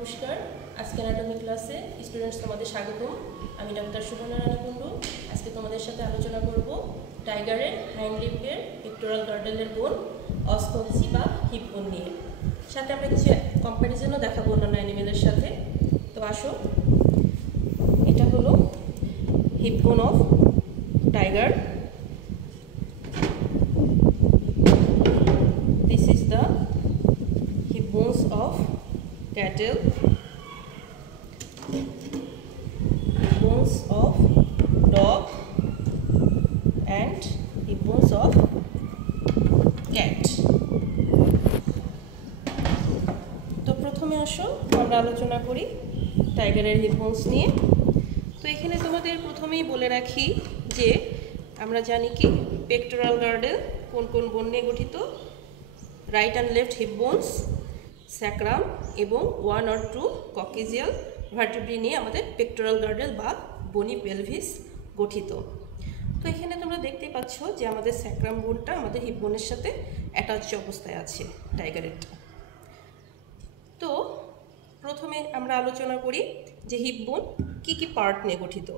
নমস্কার, আজকে অ্যানাটমি ক্লাসে স্টুডেন্টস তোমাদের স্বাগতম। আমি ডাক্তার সুবর্ণা রানী কুণ্ডু। আজকে তোমাদের সাথে আলোচনা করব টাইগারের হাইন্ড লিম্বের পেক্টোরাল গার্ডেলের বোন অসকলসি বা হিপ বোন নিয়ে। সাথে আমরা কিছু কম্প্যারিজনও দেখাবো অন্যান্য অ্যানিমেলের সাথে। তো আসো, এটা হলো hip bone of tiger. This is the hip bones of cattle, hip bones of dog and hip bones of cat. তো প্রথমে আসো আমরা আলোচনা করি টাইগারের হিপ বোনস নিয়ে। তো এখানে তোমাদের প্রথমেই বলে রাখি যে আমরা জানি কি পেক্টোরাল গার্ডেল কোন কোন বোন নিয়ে গঠিত। Right and left hip bones, sacrum এবং 1 or 2 ককেজিয়াল ভার্টিব্রি নিয়ে আমাদের পেক্টোরাল গার্ডেল বা বনি পেলভিস গঠিত। তো এখানে তোমরা দেখতে পাচ্ছ যে আমাদের স্যাক্রাম বোনটা আমাদের হিপ বোনের সাথে অ্যাটাচ অবস্থায় আছে টাইগারেরটা। তো প্রথমে আমরা আলোচনা করি যে হিপ বোন কী কী পার্ট নিয়ে গঠিত।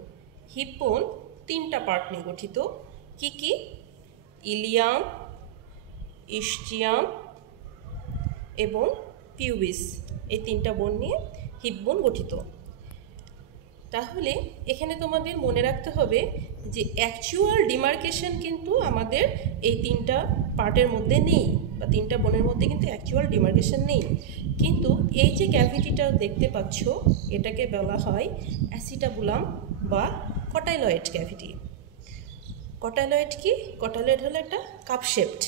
হিপ বোন 3টা পার্ট নিয়ে গঠিত। কি কি? ইলিয়াম, ইস্চিয়াম এবং পিউবিস, এই 3টা বোন নিয়ে হিপ বোন গঠিত। তাহলে এখানে তোমাদের মনে রাখতে হবে যে অ্যাকচুয়াল ডিমার্কেশন কিন্তু আমাদের এই 3টা পার্টের মধ্যে নেই, বা 3টা বোনের মধ্যে কিন্তু অ্যাকচুয়াল ডিমার্কেশন নেই। কিন্তু এই যে ক্যাভিটিটা দেখতে পাচ্ছ এটাকে বলা হয় অ্যাসিটাবুলাম বা কটাইলয়েড ক্যাভিটি। কটাইলয়েড কি? কটাইলয়েড হলো একটা কাপ শেপড।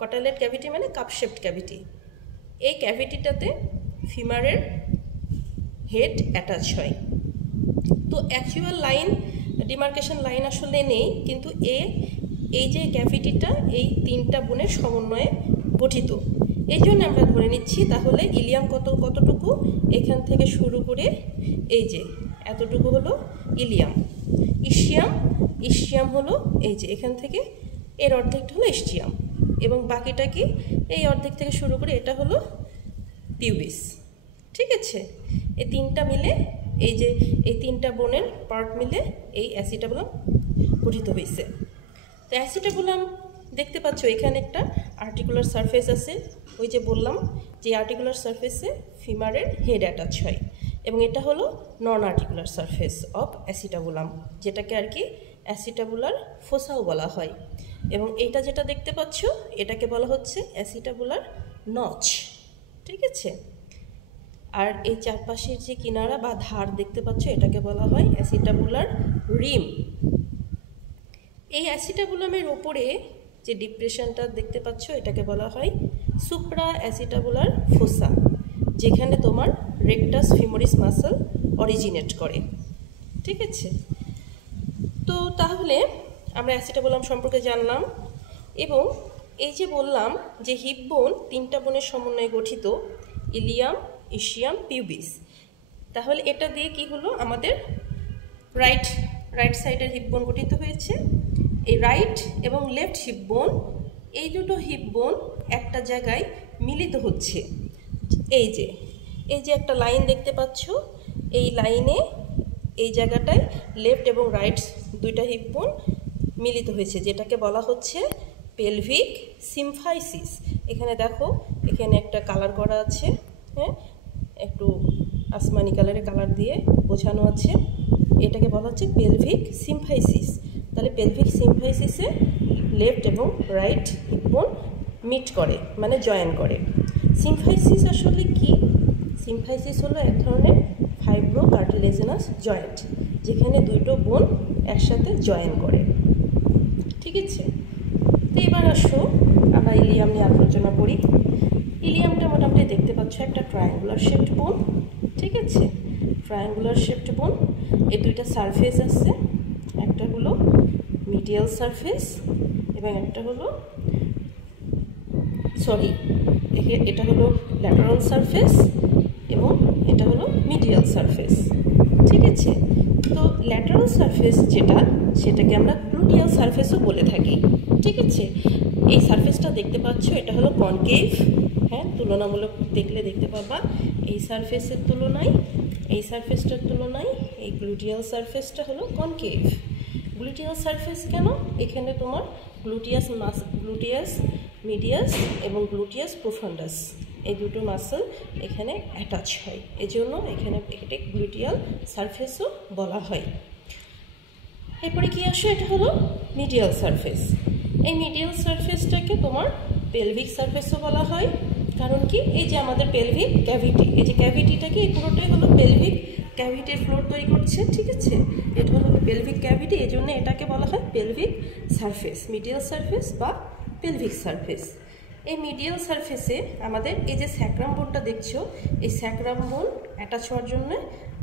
কটাইলয়েড ক্যাভিটি মানে কাপ শেপড ক্যাভিটি। এই ক্যাভিটিটাতে ফিমারের হেড অ্যাটাচ হয়। তো অ্যাকচুয়াল লাইন ডিমার্কেশন লাইন আসলে নেই, কিন্তু এই যে ক্যাভিটিটা এই 3টা বোনের সমন্বয়ে গঠিত। এই জন্য আমরা ধরে নিচ্ছি তাহলে ইলিয়াম কতটুকু, এখান থেকে শুরু করে এই যে এতটুকু হলো ইলিয়াম। ইস্চিয়াম হলো এই যে এখান থেকে এর অর্ধেকটা হলো ইস্চিয়াম, এবং বাকিটা কি এই অর্ধেক থেকে শুরু করে এটা হলো পিউবিস। ঠিক আছে, এই 3টা মিলে এই যে এই 3টা বোনের পার্ট মিলে এই অ্যাসিটাবুলাম গঠিত হয়েছে। তো অ্যাসিটাবুলাম দেখতে পাচ্ছ এখানে একটা আর্টিকুলার সারফেস আছে। ওই যে বললাম যে আর্টিকুলার সারফেসে ফিমারের হেড অ্যাটাচ হয়, এবং এটা হলো নন আর্টিকুলার সারফেস অফ অ্যাসিটাবুলাম, যেটাকে আর কি অ্যাসিটাবুলার ফোসাও বলা হয়। এবং এইটা যেটা দেখতে পাচ্ছ এটাকে বলা হচ্ছে অ্যাসিটাবুলার নচ। ঠিক আছে, আর এই চারপাশের যে কিনারা বা ধার দেখতে পাচ্ছ এটাকে বলা হয় অ্যাসিটাবুলার রিম। এই অ্যাসিটাবুলামের ওপরে যে ডিপ্রেশনটা দেখতে পাচ্ছ এটাকে বলা হয় সুপ্রা অ্যাসিটাবুলার ফোসা, যেখানে তোমার রেকটাস ফিমোরিস মাসল অরিজিনেট করে। ঠিক আছে, তো তাহলে আমরা অ্যাসিটাবুলাম সম্পর্কে জানলাম। এবং এই যে বললাম যে হিপ বোন 3টা বোনের সমন্বয়ে গঠিত, ইলিয়াম, ইস্চিয়াম, পিউবিস। তাহলে এটা দিয়ে কি হলো, আমাদের রাইট সাইডের হিপ বোন গঠিত হয়েছে। এই রাইট এবং লেফট হিপ বোন, এই দুটো হিপ বোন একটা জায়গায় মিলিত হচ্ছে। এই যে একটা লাইন দেখতে পাচ্ছ, এই লাইনে এই জায়গাটায় লেফট এবং রাইট 2টা হিপ বোন মিলিত হয়েছে, যেটাকে বলা হচ্ছে পেলভিক সিম্ফাইসিস। এখানে দেখো, এখানে একটা কালার করা আছে, হ্যাঁ, একটু আসমানি কালারের কালার দিয়ে বোঝানো আছে। এটাকে বলা হচ্ছে পেলভিক সিম্ফাইসিস। তাহলে পেলভিক সিম্ফাইসিসে লেফট এবং রাইট হিপ বোন মিট করে, মানে জয়েন করে। সিম্ফাইসিস আসলে কি? সিম্ফাইসিস হলো এক ধরনের ফাইব্রো কার্টিলেজিনাস জয়েন্ট, যেখানে 2টো বোন একসাথে জয়েন করে। ঠিক আছে, তো এবার আসো আমরা ইলিয়াম নিয়ে আলোচনা করি। ইলিয়ামটা মোটামুটি দেখতে পাচ্ছ একটা ট্রায়াঙ্গুলার শেপড বোন। ঠিক আছে, ট্রায়াঙ্গুলার শেপড বোন। এই 2টা সারফেস আছে, একটা হলো মিডিয়াল সারফেস এবং একটা হলো এটা হলো ল্যাটারাল সারফেস এবং এটা হলো মিডিয়াল সারফেস। ঠিক আছে, তো ল্যাটারাল সারফেস সেটাকে আমরা গ্লুটিয়াল সারফেসও বলে থাকি। ঠিক আছে, এই সারফেসটা দেখতে পাচ্ছ এটা হলো কনকেভ, হ্যাঁ, তুলনামূলক দেখলে দেখতে পাবা এই সারফেসের তুলনায় এই সারফেসটার তুলনায় এই গ্লুটিয়াল সারফেসটা হলো কনকেভ। গ্লুটিয়াল সারফেস কেন? এখানে তোমার গ্লুটিয়াস মিডিয়াস এবং গ্লুটিয়াস প্রোফান্ডাস এই দুটো মাসল এখানে অ্যাটাচ হয়, এজন্য এখানে এটাকে গ্লুটিয়াল সারফেসও বলা হয়। এরপরে কি আসে, এটা হলো মিডিয়াল সারফেস। এই মিডিয়াল সারফেসটাকে তোমার পেলভিক সারফেসও বলা হয়। কারণ কি, এই যে আমাদের পেলভিক ক্যাভিটি, এই যে ক্যাভিটিটাকে এই পুরোটাই হলো পেলভিক ক্যাভিটির ফ্লোর তৈরি করছে, ঠিক আছে? এটা হলো পেলভিক ক্যাভিটি, এই জন্য এটাকে বলা হয় পেলভিক সারফেস, মিডিয়াল সারফেস বা পেলভিক সারফেস। এই মিডিয়াল সারফেসে আমাদের এই যে স্যাক্রাম বোনটা দেখছো, এই স্যাক্রাম বোন অ্যাটাচ হওয়ার জন্য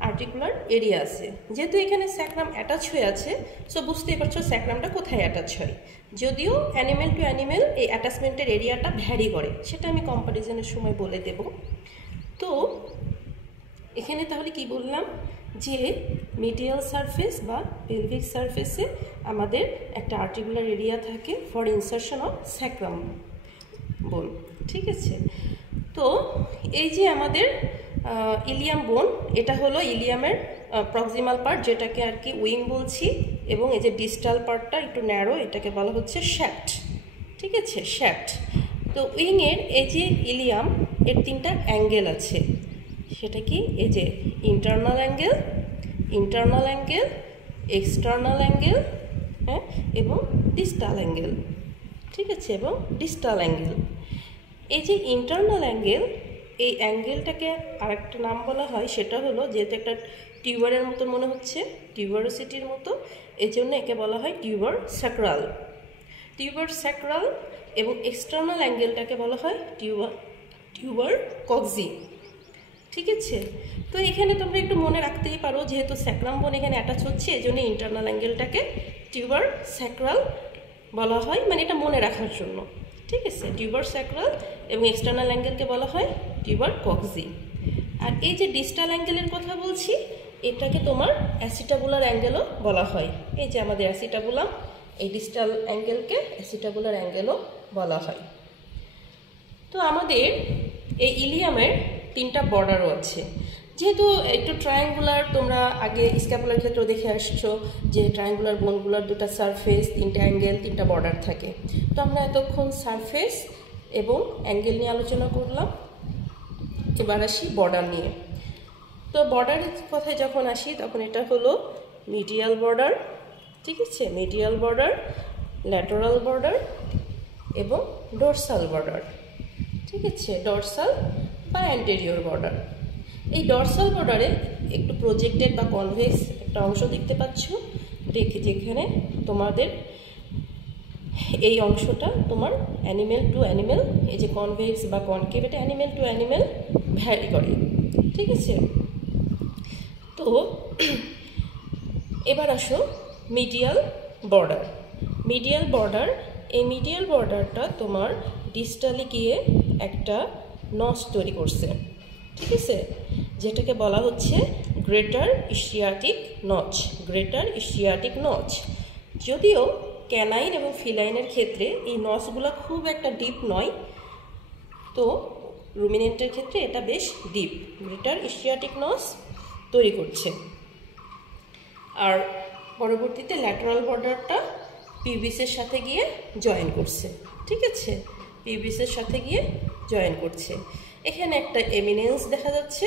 আর্টিকুলার এরিয়া আছে। যেহেতু এখানে স্যাক্রাম অ্যাটাচ হয়ে আছে, সো বুঝতেই পারছো স্যাক্রামটা কোথায় অ্যাটাচ হয়। যদিও অ্যানিমেল টু অ্যানিমেল এই অ্যাটাচমেন্টের এরিয়াটা ভ্যারি করে, সেটা আমি কম্প্যারিজনের সময় বলে দেব। তো এখানে তাহলে কি বললাম, যে মিডিয়াল সারফেস বা পেলভিক সারফেসে আমাদের একটা আর্টিকুলার এরিয়া থাকে ফর ইনসারশন অফ স্যাক্রাম বোন, ঠিক আছে? তো এই যে আমাদের ইলিয়াম বোন, এটা হলো ইলিয়ামের প্রক্সিমাল পার্ট, যেটাকে আর কি উইং বলছি, এবং এই যে ডিস্টাল পার্টটা একটু ন্যারো, এটাকে বলা হচ্ছে শ্যাফট, ঠিক আছে? শ্যাফট। তো উইংয়ের এই যে ইলিয়াম এর তিনটা অ্যাঙ্গেল আছে, সেটা কি, এই যে ইন্টারনাল অ্যাঙ্গেল, এক্সটার্নাল অ্যাঙ্গেল, হ্যাঁ, এবং ডিস্টাল অ্যাঙ্গেল, ঠিক আছে? এবং ডিস্টাল অ্যাঙ্গেল। এই যে ইন্টারনাল অ্যাঙ্গেল, এই অ্যাঙ্গেলটাকে আরেকটা নাম বলা হয়, সেটা হলো, যেহেতু একটা টিউবারের মতো মনে হচ্ছে, টিউবারোসিটির মতো, এই জন্য একে বলা হয় টিউবার স্যাক্রাল। এবং এক্সটার্নাল অ্যাঙ্গেলটাকে বলা হয় টিউবার কক্সি, ঠিক আছে? তো এখানে তোমরা একটু মনে রাখতেই পারো, যেহেতু স্যাক্রাম বোন এখানে অ্যাটাচ হচ্ছে, এই জন্য ইন্টারনাল অ্যাঙ্গেলটাকে টিউবার স্যাক্রাল বলা হয়, মানে এটা মনে রাখার জন্য, ঠিক আছে? টিউবার স্যাক্রাল এবং এক্সটার্নাল অ্যাঙ্গেলকে বলা হয় টিউবার কক্সি। আর এই যে ডিস্টাল অ্যাঙ্গেলের কথা বলছি, এটাকে তোমার অ্যাসিটাবুলার অ্যাঙ্গেলও বলা হয়। এই যে আমাদের অ্যাসিটাবুলাম, এই ডিস্টাল অ্যাঙ্গেলকে অ্যাসিটাবুলার অ্যাঙ্গেলও বলা হয়। তো আমাদের এই ইলিয়ামের তিনটা বর্ডারও আছে। যেহেতু একটু ট্রায়াঙ্গুলার, তোমরা আগে স্ক্যাপুলার ক্ষেত্রেও দেখে আসছো যে ট্রায়াঙ্গুলার বোনগুলোর দুটো সারফেস, তিনটা অ্যাঙ্গেল, তিনটা বর্ডার থাকে। তো আমরা এতক্ষণ সারফেস এবং অ্যাঙ্গেল নিয়ে আলোচনা করলাম, এবার আসি বর্ডার নিয়ে। তো বর্ডারের কথায় যখন আসি, তখন এটা হলো মিডিয়াল বর্ডার, ঠিক আছে? মিডিয়াল বর্ডার, ল্যাটারাল বর্ডার এবং ডরসাল বর্ডার, ঠিক আছে? ডরসাল বা অ্যান্টেরিয়র বর্ডার। এই ডরসাল বর্ডারে একটু প্রজেক্টেড বা কনভেক্স একটা অংশ দেখতে পাচ্ছ, যেখানে তোমাদের এই অংশটা তোমার অ্যানিমেল টু অ্যানিমেল, এই যে কনভেক্স বা কনকেভ, এটা অ্যানিমেল টু অ্যানিমেল ভ্যারি করে, ঠিক আছে? তো এবার আসো মিডিয়াল বর্ডার। এই মিডিয়াল বর্ডারটা তোমার ডিস্টালি গিয়ে একটা নচ তৈরি করছে, ঠিক আছে? যেটাকে বলা হচ্ছে গ্রেটার ইস্চিয়াটিক নচ। যদিও ক্যানাইন এবং ফিলাইনের ক্ষেত্রে এই নচগুলো খুব একটা ডিপ নয়, তো রুমিনেন্টের ক্ষেত্রে এটা বেশ ডিপ, গ্রেটার ইস্চিয়াটিক নচ তৈরি করছে। আর পরবর্তীতে ল্যাটারাল বর্ডারটা পিউবিসের সাথে গিয়ে জয়েন করছে, ঠিক আছে? পিউবিসের সাথে গিয়ে জয়েন করছে। এখানে একটা এমিনেন্স দেখা যাচ্ছে,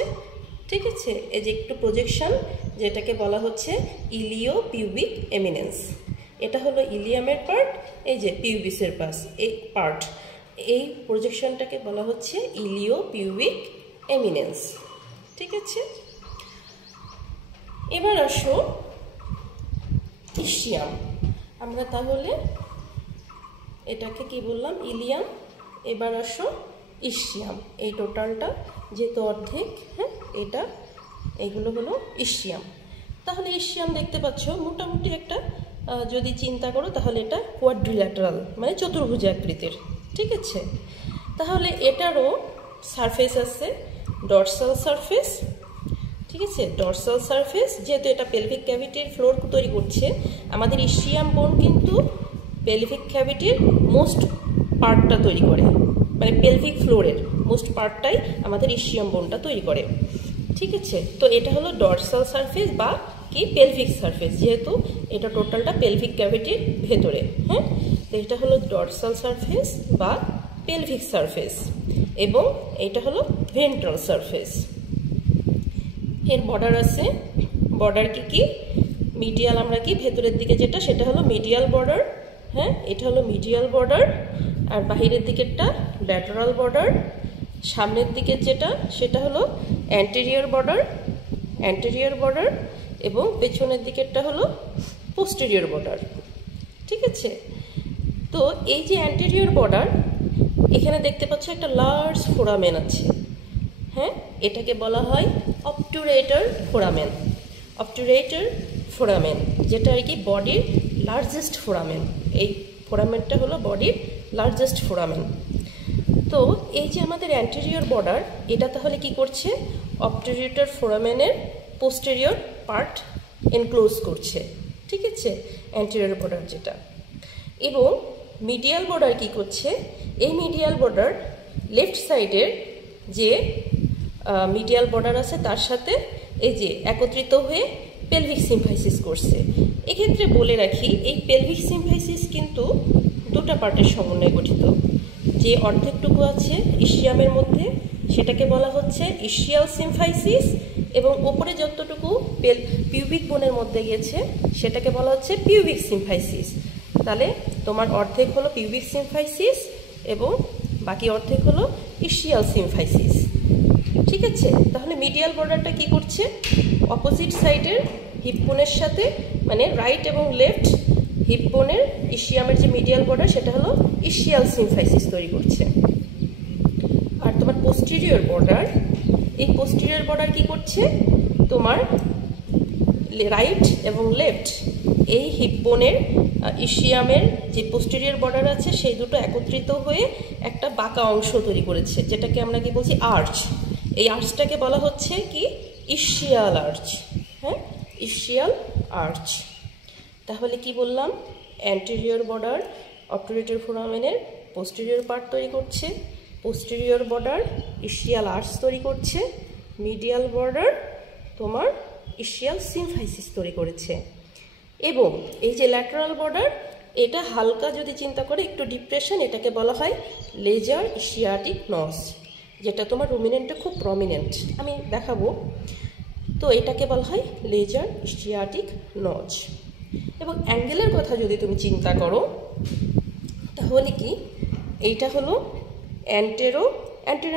ঠিক আছে? এই যে একটু প্রজেকশন, যেটাকে বলা হচ্ছে ইলিও পিউবিক এমিনেন্স। এটা হলো ইলিয়ামের পার্ট, এই যে পিউবিসের এই পার্ট, এই প্রজেকশনটাকে বলা হচ্ছে ইলিও পিউবিক এমিনেন্স, ঠিক আছে? এবার আসো ইস্চিয়াম। আমরা তাহলে এটাকে কি বললাম, ইলিয়াম। এবার আসো ইস্চিয়াম। এই টোটালটা যেহেতু অর্ধেক, হ্যাঁ, এইগুলো হলো ইস্চিয়াম। তাহলে ইস্চিয়াম দেখতে পাচ্ছ মোটামুটি একটা, যদি চিন্তা করো তাহলে এটা কোয়াড্রিল্যাটারাল, মানে চতুর্ভুজ আকৃতির, ঠিক আছে? তাহলে এটারও সারফেস আছে ডরসাল সারফেস, ঠিক আছে? ডরসাল সারফেস, যেহেতু এটা পেলভিক ক্যাভিটির ফ্লোর তৈরি করছে, আমাদের ইস্চিয়াম বোন কিন্তু পেলভিক ক্যাভিটির মোস্ট পার্টটা তৈরি করে, মানে পেলভিক ফ্লোরের মোস্ট পার্টটাই আমাদের ইসচিয়াম বোনটা তৈরি করে। ঠিক আছে, তো এটা হলো ডরসাল সারফেস বা কি পেলভিক সারফেস, যেহেতু এটা টোটালটা পেলভিক ক্যাভিটির ভেতরে। হ্যাঁ, তো এটা হলো ডরসাল সারফেস বা পেলভিক সারফেস এবং এটা হলো ভেন্ট্রাল সারফেস। এর বর্ডার আছে, বর্ডার কি মিডিয়াল, আমরা কি ভেতরের দিকে যেটা সেটা হলো মিডিয়াল বর্ডার। হ্যাঁ, এটা হলো মিডিয়াল বর্ডার, আর বাহিরের দিকেরটা ল্যাটারাল বর্ডার। সামনের দিকের যেটা সেটা হলো অ্যান্টেরিয়র বর্ডার এবং পেছনের দিকেরটা হলো পোস্টেরিয়র বর্ডার। ঠিক আছে, তো এই যে অ্যান্টেরিয়র বর্ডার, এখানে দেখতে পাচ্ছ একটা লার্জ ফোরামেন আছে। হ্যাঁ, এটাকে বলা হয় অবটুরেটর ফোরামেন, যেটা আর কি বডির লার্জেস্ট ফোরামেন। এই ফোরামেনটা হলো বডির লার্জেস্ট ফোরামেন। তো এই যে আমাদের অ্যান্টেরিয়র বর্ডার, এটা তাহলে কি করছে, অবটুরেটর ফোরামেনের পোস্টেরিয়র পার্ট এনক্লোজ করছে। ঠিক আছে, অ্যান্টেরিয়র বর্ডার যেটা। এবং মিডিয়াল বর্ডার কি করছে, এই মিডিয়াল বর্ডার লেফট সাইডের যে মিডিয়াল বর্ডার আছে তার সাথে এই যে একত্রিত হয়ে পেলভিক সিম্ফাইসিস করছে। এক্ষেত্রে বলে রাখি, এই পেলভিক সিম্ফাইসিস কিন্তু দুটো পার্টের সমন্বয়ে গঠিত। যে অর্ধেকটুকু আছে ইসচিয়ামের মধ্যে সেটাকে বলা হচ্ছে ইসচিয়াল সিম্ফাইসিস, এবং ওপরে যতটুকু পিউবিক বোনের মধ্যে গেছে সেটাকে বলা হচ্ছে পিউবিক সিম্ফাইসিস। তাহলে তোমার অর্ধেক হলো পিউবিক সিম্ফাইসিস এবং বাকি অর্ধেক হলো ইসচিয়াল সিম্ফাইসিস। ঠিক আছে, তাহলে মিডিয়াল বর্ডারটা কি করছে, অপোজিট সাইডের হিপ বোনের সাথে, মানে রাইট এবং লেফট হিপ বোনের ইসচিয়ামের যে মিডিয়াল বর্ডার সেটা হলো ইসচিয়াল সিম্ফাইসিস তৈরি করছে। আর তোমার পোস্টেরিয়র বর্ডার, এই পোস্টেরিয়র বর্ডার কি করছে, তোমার রাইট এবং লেফট এই হিপ বোনের ইসচিয়ামের যে পোস্টেরিয়র বর্ডার আছে সেই দুটো একত্রিত হয়ে একটা বাঁকা অংশ তৈরি করেছে, যেটাকে আমরা কি বলছি আর্চ। এই আর্চটাকে বলা হচ্ছে কি ইসচিয়াল আর্চ। হ্যাঁ, ইসচিয়াল আর্চ। তাহলে কি বললাম, অ্যান্টেরিয়র বর্ডার অবটুরেটর ফোরামেনের পোস্টেরিয়র পার্ট তৈরি করছে, পোস্টেরিয়র বর্ডার ইসচিয়াল আর্চ তৈরি করছে, মিডিয়াল বর্ডার তোমার ইসচিয়াল সিম্ফাইসিস তৈরি করেছে। এবং এই যে ল্যাটারাল বর্ডার, এটা হালকা যদি চিন্তা করে একটু ডিপ্রেশন, এটাকে বলা হয় লেজার ইসচিয়াটিক নজ, যেটা তোমার রুমিনেন্টে খুব প্রমিনেন্ট, আমি দেখাবো। তো এটাকে বলা হয় লেজার ইসচিয়াটিক নজ। এবং অ্যাঙ্গেলের কথা যদি তুমি চিন্তা করো তাহলে কি, এইটা হলো অ্যান্টেরো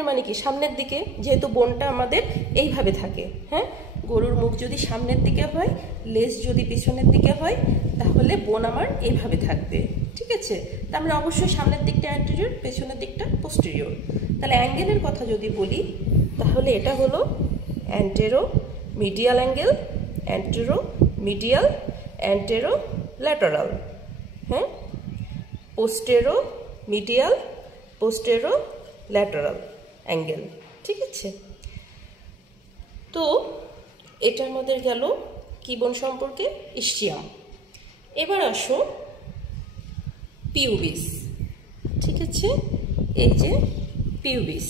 মানে কি সামনের দিকে, যেহেতু বোনটা আমাদের এইভাবে থাকে। হ্যাঁ, গরুর মুখ যদি সামনের দিকে হয়, লেজ যদি পিছনের দিকে হয়, তাহলে বোন আমার এইভাবে থাকবে। ঠিক আছে, তা আমরা অবশ্যই সামনের দিকটা অ্যান্টেরিয়র, পেছনের দিকটা পোস্টেরিয়র। তাহলে অ্যাঙ্গেলের কথা যদি বলি তাহলে এটা হলো antero medial angle, antero medial, antero lateral. হ্যাঁ, পোস্টেরো মিডিয়াল, পোস্টেরো ল্যাটারাল অ্যাঙ্গেল। ঠিক আছে, তো এটা আমাদের গেল কি বোন সম্পর্কে, ইসচিয়াম। এবার আসো পিউবিস। ঠিক আছে, এই যে পিউবিস,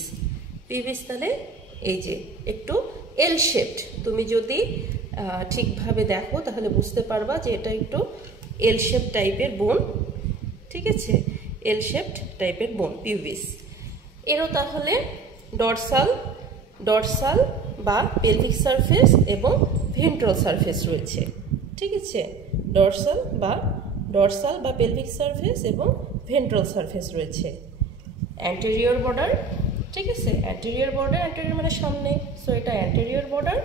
তাহলে এই যে একটু এল শেপড, তুমি যদি ঠিকভাবে দেখো তাহলে বুঝতে পারবা যে এটা একটু এল শেপ টাইপের বোন। ঠিক আছে, এল শেপড টাইপের বোন পিউবিস। এরও তাহলে ডরসাল বা পেলভিক সারফেস এবং ভেন্ট্রাল সারফেস রয়েছে। ঠিক আছে, ডরসাল বা পেলভিক সারফেস এবং ভেন্ট্রাল সারফেস রয়েছে। অ্যান্টেরিয়র বর্ডার, ঠিক আছে, অ্যান্টেরিয়র মানে সামনে, সো এটা অ্যান্টেরিয়র বর্ডার,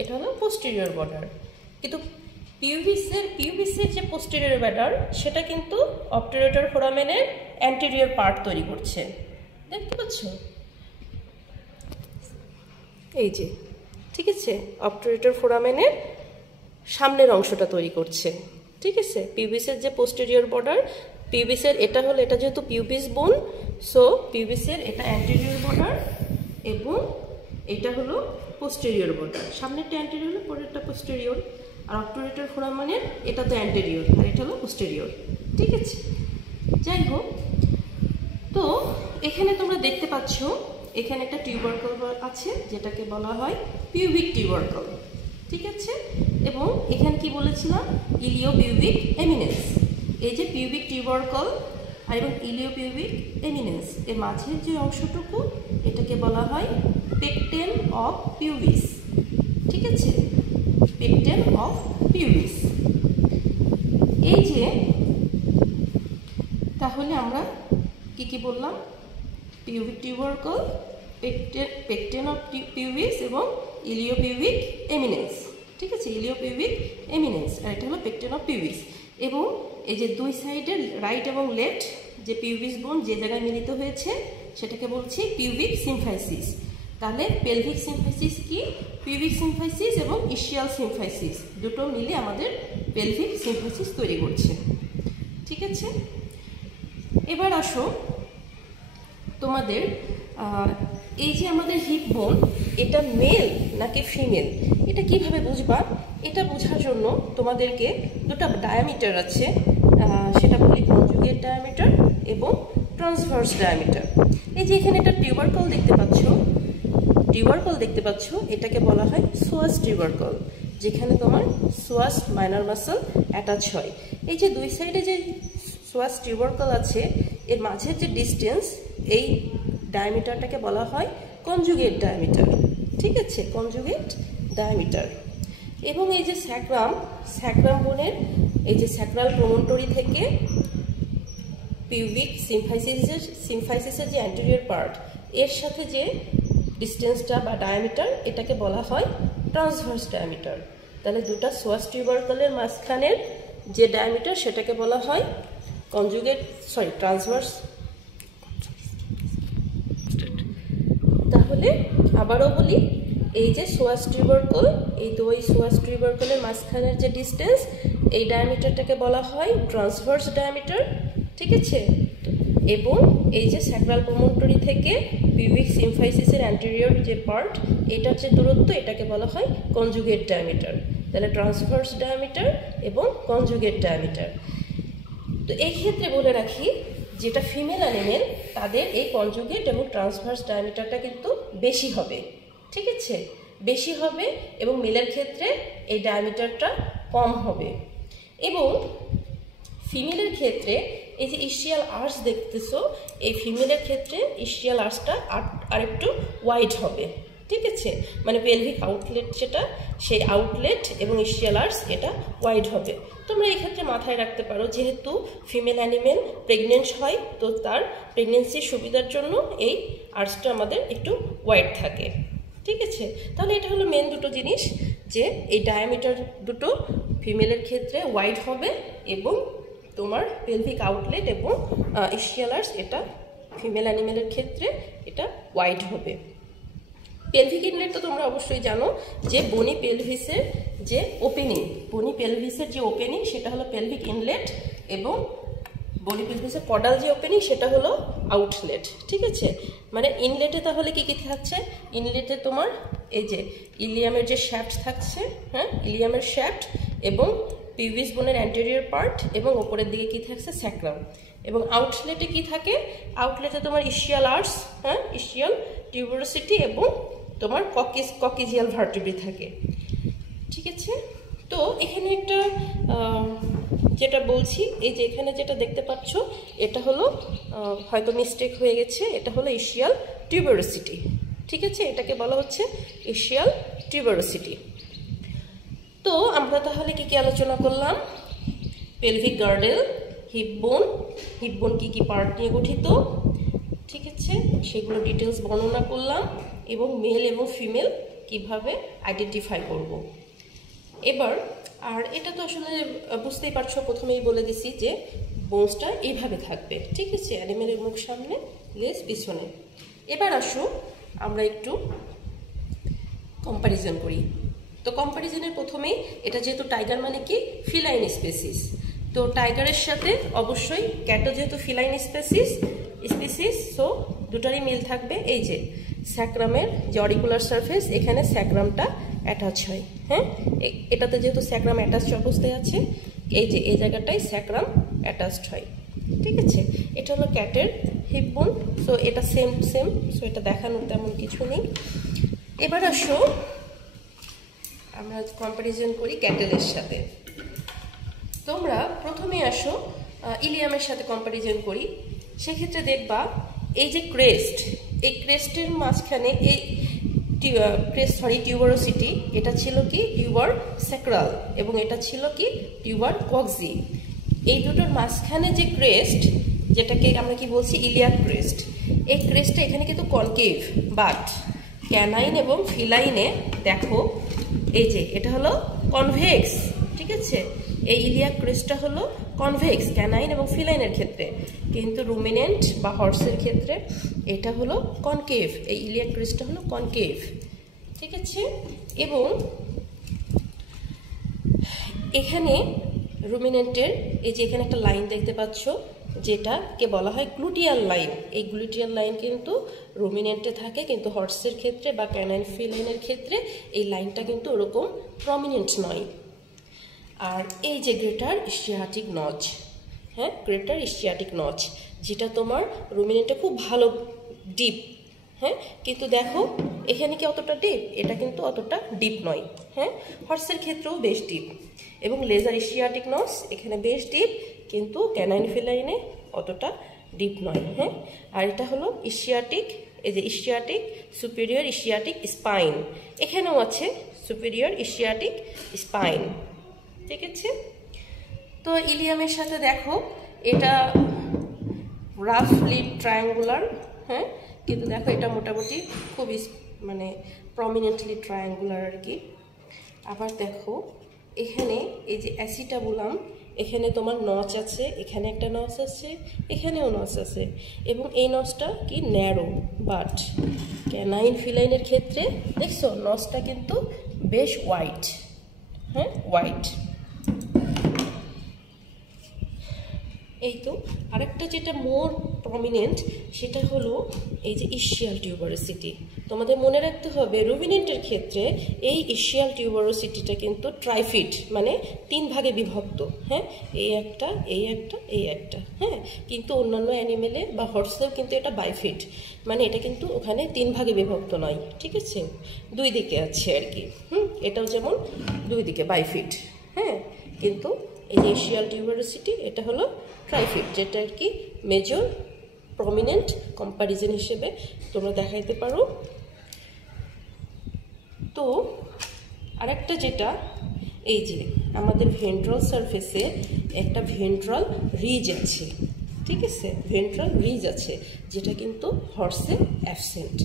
এটা হলো পোস্টেরিয়র বর্ডার। কিন্তু পিউবিসের যে পোস্টেরিয়র বর্ডার সেটা কিন্তু অবটুরেটর ফোরামেনের অ্যান্টেরিয়র পার্ট তৈরি করছে, দেখতে পাচ্ছ এই যে। ঠিক আছে, অবটুরেটর ফোরামেনের সামনের অংশটা তৈরি করছে। ঠিক আছে, পিউবিসের যে পোস্টেরিয়র বর্ডার, পিউবিসের এটা যেহেতু পিউবিস বোন, সো পিউবিসের এটা অ্যান্টেরিয়র বর্ডার এবং এটা হলো পোস্টেরিয়র বর্ডার। সামনেরটা অ্যান্টেরিয়র, পরেরটা পোস্টেরিয়র। আর অবটুরেটর ফোরামেনের এটা তো অ্যান্টেরিয়র আর এটা হলো পোস্টেরিয়র। ঠিক আছে, যাই হোক, তো এখানে তোমরা দেখতে পাচ্ছ এখানে একটা টিউবারকল আছে যেটাকে বলা হয় পিউবিক টিউবারকল, ঠিক আছে। এবং এখানে কি বলেছিলাম, ইলিওপিউবিক এমিনেন্স। এই যে পিউবিক টিউবারকল এবং ইলিওপিউবিক এমিনেন্স এর মাঝের যে অংশটুকু এটাকে বলা হয় পেকটেন অফ পিউবিস, ঠিক আছে, পেকটেন অফ পিউবিস। এই যে তাহলে আমরা কি কি বললাম, পিউবিক টিউবারকল, পেকটেন অফ পিউবিস এবং ইলিওপিউবিক এমিনেন্স, ঠিক আছে, ইলিওপিউবিক এমিনেন্স, আর এটা হলো পেকটেন অফ পিউবিস। এবং এই যে দুই সাইডের রাইট এবং লেফট যে পিউবিস বোন যে জায়গায় মিলিত হয়েছে সেটাকে বলছি পিউবিক সিমফাইসিস। তাহলে পেলভিক সিমফাইসিস কি, পিউবিক সিমফাইসিস এবং ইসিয়াল সিমফাইসিস দুটো মিলে আমাদের পেলভিক সিমফাইসিস তৈরি করছে, ঠিক আছে। এবার আসো তোমাদের এই যে আমাদের হিপ বোন এটা মেল নাকি ফিমেল এটা কিভাবে বুঝবা, এটা বোঝার জন্য তোমাদেরকে দুটো ডায়ামিটার আছে, সেটা বলি কনজুগেট ডায়ামিটার এবং ট্রান্সভার্স ডায়ামিটার। এই যে এখানে একটা টিউবারকল দেখতে পাচ্ছ, এটাকে বলা হয় সোয়াস টিউবারকল, যেখানে তোমার সোয়াস মাইনর মাসল অ্যাটাচ হয়। এই যে দুই সাইডে যে সোয়াস টিউবারকল আছে এর মাঝের যে ডিস্টেন্স, এই ডায়ামিটারটাকে বলা হয় কনজুগেট ডায়ামিটার, ঠিক আছে, কনজুগেট ডায়ামিটার। এবং এই যে স্যাক্রাম বোনের এই যে স্যাক্রাল প্রমোন্টরি থেকে পিউবিক সিমফাইসিসের যে অ্যান্টেরিয়র পার্ট এর সাথে যে ডিস্টেন্সটা বা ডায়ামিটার এটাকে বলা হয় ট্রান্সভার্স ডায়ামিটার। তাহলে দুটো সোয়াস টিউবারকলের মাঝখানের যে ডায়ামিটার সেটাকে বলা হয় ট্রান্সভার্স। তাহলে আবারও বলি, এই যে সোয়াস টিউবারকল, এই দুই সোয়াস টিউবারকলের মাঝখানের যে ডিস্টেন্স এই ডায়ামিটারটাকে বলা হয় ট্রান্সভার্স ডায়ামিটার, ঠিক আছে। এবং এই যে স্যাক্রাল প্রমোন্টরি থেকে পিউবিক সিমফাইসিসের অ্যান্টেরিয়র যে পার্ট এটার যে দূরত্ব এটাকে বলা হয় কনজুগেট ডায়ামিটার। তাহলে ট্রান্সভার্স ডায়ামিটার এবং কনজুগেট ডায়ামিটার। তো এই ক্ষেত্রে বলে রাখি, যেটা ফিমেল অ্যানিমেল তাদের এই কনজুগেট এবং ট্রান্সভার্স ডায়ামিটারটা কিন্তু বেশি হবে, ঠিক আছে, বেশি হবে, এবং মেলের ক্ষেত্রে এই ডায়ামিটারটা কম হবে। এবং ফিমেলের ক্ষেত্রে এই যে ইসিয়াল আর্চ দেখতেছো, এই ফিমেলের ক্ষেত্রে ইসিয়াল আর্চটা আর একটু ওয়াইড হবে, ঠিক আছে, মানে পেলভিক আউটলেট যেটা সেই আউটলেট এবং ইসিয়াল আর্চ এটা ওয়াইড হবে। তোমরা এই ক্ষেত্রে মাথায় রাখতে পারো, যেহেতু ফিমেল অ্যানিমেল প্রেগনেন্ট হয় তো তার প্রেগনেন্সির সুবিধার জন্য এই আর্চটা আমাদের একটু ওয়াইড থাকে, ঠিক আছে। তাহলে এটা হলো মেন দুটো জিনিস, যে এই ডায়ামিটার দুটো ফিমেলের ক্ষেত্রে ওয়াইড হবে এবং তোমার পেলভিক আউটলেট এবং ইসিয়াল আর্চ এটা ফিমেল অ্যানিমেলের ক্ষেত্রে এটা ওয়াইড হবে। পেলভিক ইনলেট তো তোমরা অবশ্যই জানো যে বনি পেলভিসের যে ওপেনিং সেটা হলো পেলভিক ইনলেট, এবং বনি পেলভিসের কডাল যে ওপেনিং সেটা হলো আউটলেট, ঠিক আছে। মানে ইনলেটে তাহলে কি কি থাকছে, ইনলেটে তোমার এই যে ইলিয়ামের যে শ্যাফট থাকছে, হ্যাঁ, ইলিয়ামের শ্যাফট এবং পিউবিস বোনের অ্যান্টেরিয়র পার্ট এবং ওপরের দিকে কি থাকছে স্যাক্রাম। এবং আউটলেটে কি থাকে, আউটলেটে তোমার ইসিয়াল আর্চ, হ্যাঁ, ইসিয়াল টিউবারোসিটি এবং তোমার ককিজিয়াল ভার্টিব্রি থাকে, ঠিক আছে। তো এখানে একটা যেটা বলছি, এই যে এখানে যেটা দেখতে পাচ্ছ এটা হলো হয়তো মিস্টেক হয়ে গেছে, এটা হলো ইসিয়াল টিউবারোসিটি, ঠিক আছে, এটাকে বলা হচ্ছে ইসিয়াল টিউবারোসিটি। তো আমরা তাহলে কি কি আলোচনা করলাম, পেলভিক গার্ডেল, হিপ বোন কি কি পার্ট নিয়ে গঠিত, ঠিক আছে, সেগুলো ডিটেলস বর্ণনা করলাম, এবং মেল এবং ফিমেল কিভাবে আইডেন্টিফাই করব। এবার আর এটা তো আসলে বুঝতেই পারছো, প্রথমেই বলে দিছি যে বোনসটা এইভাবে থাকবে, ঠিক আছে, অ্যানিমেলের মুখ সামনে, লেজ পিছনে। এবার আসো আমরা একটু কম্প্যারিজন করি। তো কম্প্যারিজনের প্রথমেই, এটা যেহেতু টাইগার মানে কি ফিলাইন স্পেসিস, তো টাইগারের সাথে অবশ্যই ক্যাটও যেহেতু ফিলাইন স্পেসিস, সো দুটারই মিল থাকবে। এই যে স্যাক্রামের যে অরিকুলার সারফেস, এখানে স্যাক্রামটা অ্যাটাচ হয়, হ্যাঁ, এটাতে যেহেতু স্যাক্রাম অ্যাটাচ অবস্থায় আছে, এই যে এই জায়গাটায় স্যাক্রাম অ্যাটাচড হয়, ঠিক আছে। এটা হলো ক্যাটের হিপ বোন। সো এটা সেম টু সেম, সো এটা দেখানোর তেমন কিছু নেই। এবার আসো আমরা কম্পারিজন করি ক্যাটেলের সাথে। তোমরা প্রথমে আসো ইলিয়ামের সাথে কম্পারিজন করি। সেক্ষেত্রে দেখবা এই যে ক্রেস্ট, এই ক্রেস্টের মাঝখানে এই টিউবারোসিটি, এটা ছিল কি টিউবার স্যাক্রাল এবং এটা ছিল কি টিউবার কক্সি। এই দুটোর মাঝখানে যে ক্রেস্ট, যেটাকে আমরা কি বলছি ইলিয়াক ক্রেস্ট, এই ক্রেস্টটা এখানে কিন্তু কনকেভ, বাট ক্যানাইন এবং ফিলাইনে দেখো এই যে এটা হলো কনভেক্স। ঠিক আছে, এই ইলিয়াক ক্রেস্টটা হলো কনভেক্স ক্যানাইন এবং ফিলাইনের ক্ষেত্রে, কিন্তু রুমিনেন্ট বা হর্সের ক্ষেত্রে এটা হলো কনকেভ, এই ইলিয়াক ক্রেস্টটা হলো কনকেভ। ঠিক আছে, এবং এখানে রুমিনেন্টের এই যে এখানে একটা লাইন দেখতে পাচ্ছ, যেটাকে বলা হয় গ্লুটিয়াল লাইন। এই গ্লুটিয়াল লাইন কিন্তু রুমিনেন্টে থাকে, কিন্তু হর্সের ক্ষেত্রে বা ক্যানাইন ফিলাইনের ক্ষেত্রে এই লাইনটা কিন্তু ওরকম প্রমিনেন্ট নয়। আর এই যে গ্রেটার ইস্চিয়াটিক নচ, হ্যাঁ গ্রেটার ইস্চিয়াটিক নচ, যেটা তোমার রুমিনেন্টে খুব ভালো ডিপ, হ্যাঁ কিন্তু দেখো এখানে কি অতটা ডিপ, এটা কিন্তু অতটা ডিপ নয়। হ্যাঁ, হর্সের ক্ষেত্রেও বেশ ডিপ, এবং লেজার ইস্চিয়াটিক নচ এখানে বেশ ডিপ, কিন্তু ক্যানাইন ফিলাইনে অতটা ডিপ নয়। হ্যাঁ, আর এটা হলো ইস্চিয়াটিক, এই যে ইস্চিয়াটিক সুপিরিয়র ইস্চিয়াটিক স্পাইন, এখানেও আছে সুপিরিয়র ইস্চিয়াটিক স্পাইন। ঠিক আছে, তো ইলিয়ামের সাথে দেখো এটা রাফলি ট্রায়াঙ্গুলার, হ্যাঁ কিন্তু দেখো এটা মোটামুটি খুবই মানে প্রমিনেন্টলি ট্রায়াঙ্গুলার আর কি। আবার দেখো এখানে এই যে অ্যাসিটাবুলাম, এখানে তোমার নচ আছে, এখানে একটা নচ আছে, এখানেও নচ আছে, এবং এই নচটা কি ন্যারো, বাট ক্যানাইন ফিলাইনের ক্ষেত্রে দেখছো নচটা কিন্তু বেশ হোয়াইট। হ্যাঁ, হোয়াইট। এই তো আরেকটা যেটা মোর প্রমিনেন্ট, সেটা হলো এই যে ইস্চিয়াল টিউবারোসিটি। তোমাদের মনে রাখতে হবে রুমিনেন্টের ক্ষেত্রে এই ইস্চিয়াল টিউবারোসিটিটা কিন্তু ট্রাইফিট, মানে 3 ভাগে বিভক্ত। হ্যাঁ, এই একটা, এই একটা, এই একটা। হ্যাঁ, কিন্তু অন্যান্য অ্যানিমেলে বা হর্সেও কিন্তু এটা বাইফিট, মানে এটা কিন্তু ওখানে 3 ভাগে বিভক্ত নয়। ঠিক আছে, 2 দিকে আছে আর কি। এটাও যেমন 2 দিকে বাইফিট। হ্যাঁ, কিন্তু এই যে ইস্চিয়াল টিউবারোসিটি এটা হলো ট্রাইফিট, যেটা আর কি মেজর প্রমিনেন্ট কম্পারিজন হিসেবে তোমরা দেখাইতে পারো। তো আরেকটা যেটা, এই যে আমাদের ভেন্ট্রাল সারফেসে একটা ভেন্ট্রাল রিজ আছে। ঠিক আছে, ভেন্ট্রাল রিজ আছে, যেটা কিন্তু হর্সে অ্যাবসেন্ট।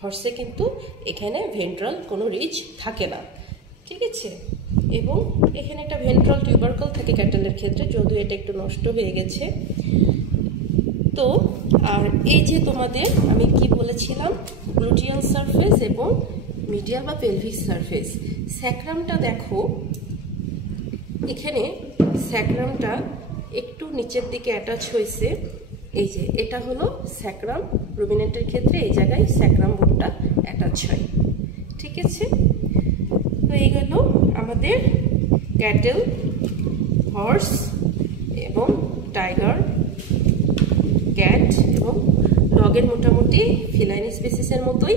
হর্সে কিন্তু এখানে ভেন্ট্রাল কোনো রিজ থাকে না। ঠিক আছে, এবং এখানে একটা ভেন্ট্রাল টিউবারকল থাকে ক্যাটেলের ক্ষেত্রে, যদিও এটা একটু নষ্ট হয়ে গেছে। তো আর এই যে তোমাদের আমি কি বলেছিলাম, গ্লুটিয়াল সারফেস এবং মিডিয়াল বা পেলভিক সারফেস। স্যাক্রামটা দেখো, এখানে স্যাক্রামটা একটু নিচের দিকে অ্যাটাচ হয়েছে। এই যে এটা হলো স্যাক্রাম, রুমিনেন্টের ক্ষেত্রে এই জায়গায় স্যাক্রাম বোনটা অ্যাটাচ হয়। ঠিক আছে, তো এই গেল আমাদের ক্যাটেল, হর্স এবং টাইগার, ক্যাট এবং ডগের মোটামুটি ফিলাইন স্পিসিসের মতোই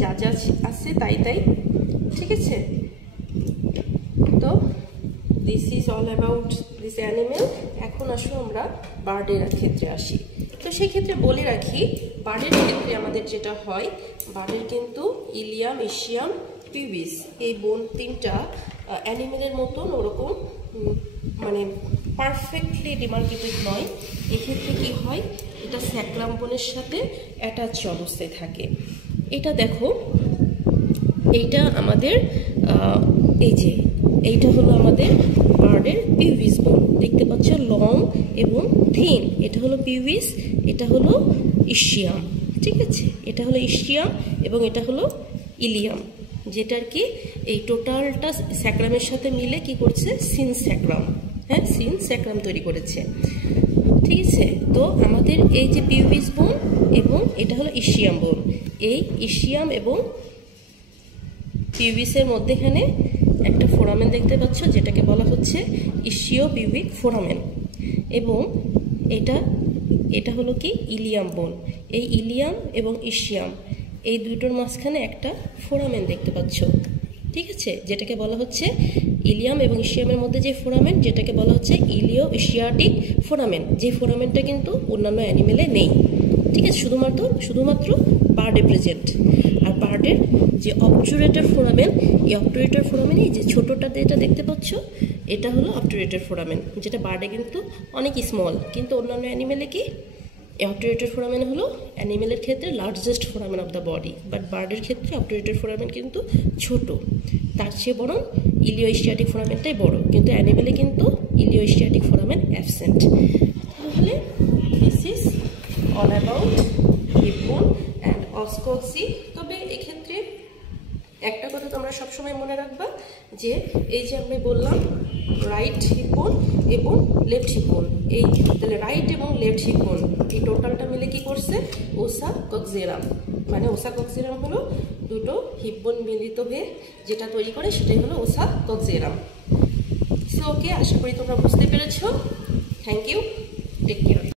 যা যা আছে তাই তাই। ঠিক আছে, তো this is all about this animal. এখন আসো আমরা বার্ডের ক্ষেত্রে আসি। তো সেই ক্ষেত্রে বলে রাখি, বার্ডের ক্ষেত্রে আমাদের যেটা হয়, বার্ডের কিন্তু ইলিয়াম, ইসিয়াম, পিউবিস এই বোন 3টা অ্যানিমেলের মতন ওরকম মানে পারফেক্টলি ডিমার্কেটেড নয়। এক্ষেত্রে কি হয়, এটা স্যাক্রাম বোনের সাথে অ্যাটাচ অবস্থায় থাকে। এটা দেখো, এইটা আমাদের এই যে এইটা হলো আমাদের বার্ডের পিউবিস বোন, দেখতে পাচ্ছ লং এবং থিন। এটা হলো পিউবিস, এটা হলো ইসিয়াম। ঠিক আছে, এটা হলো ইসিয়াম এবং এটা হলো ইলিয়াম, যেটা আর কি এই টোটালটা স্যাক্রামের সাথে মিলে কি করছে, সিন স্যাক্রাম। হ্যাঁ, সিন স্যাক্রাম তৈরি করেছে। ঠিক আছে, তো আমাদের এই যে পিউবিস বোন এবং এটা হলো ইসিয়াম বোন, এই ইসিয়াম এবং পিউবিসের মধ্যেখানে একটা ফোরামেন দেখতে পাচ্ছ, যেটাকে বলা হচ্ছে ইসিও পিউবিক ফোরামেন, এবং এটা এটা হলো কি ইলিয়াম বোন। এই ইলিয়াম এবং ইসিয়াম এই দুটোর মাঝখানে একটা ফোরামেন দেখতে পাচ্ছ, ঠিক আছে, যেটাকে বলা হচ্ছে ইলিয়াম এবং ইসিয়ামের মধ্যে যে ফোরামেন, যেটাকে বলা হচ্ছে ইলিও ইসিয়াটিক ফোরামেন। যে ফোরামেনটা কিন্তু অন্যান্য অ্যানিমেলে নেই, ঠিক আছে, শুধুমাত্র বার্ডে প্রেজেন্ট। আর বার্ডের যে অবটুরেটর ফোরামেন, এই অবটুরেটর ফোরামেন এই যে ছোটোটা যেটা দেখতে পাচ্ছ, এটা হলো অবটুরেটর ফোরামেন, যেটা বার্ডে কিন্তু অনেক স্মল, কিন্তু অন্যান্য অ্যানিমেলে কি অবটুরেটর ফোরামেন হলো অ্যানিমেলের ক্ষেত্রে largest foramen of the body, but বার্ডের ক্ষেত্রে অবটুরেটর ফোরামেন কিন্তু ছোট, তার চেয়ে বরং ইলিও ইসিয়াটিক ফোরামেনটাই বড়, কিন্তু অ্যানিমেলে কিন্তু ইলিও ইসিয়াটিক ফোরামেন অ্যাবসেন্ট। তাহলে this is all about hip bone and os coxae. তবে এক্ষেত্রে একটা কথা তোমরা সবসময় মনে রাখবা যে এই যে আমি বললাম রাইট হিপ বোন এবং লেফট হিপ বোন, এই তাহলে রাইট এবং লেফট হিপ বোন এই টোটালটা মিলে কি করছে ওসা কক্সিয়ারাম, মানে ওসা কক্সিয়ারাম হলো দুটো হিপ বোন মিলিত হয়ে যেটা তৈরি করে সেটাই হলো ওসা কক্সিয়ারাম। সো ওকে, আশা করি তোমরা বুঝতে পেরেছো। Thank you, take care.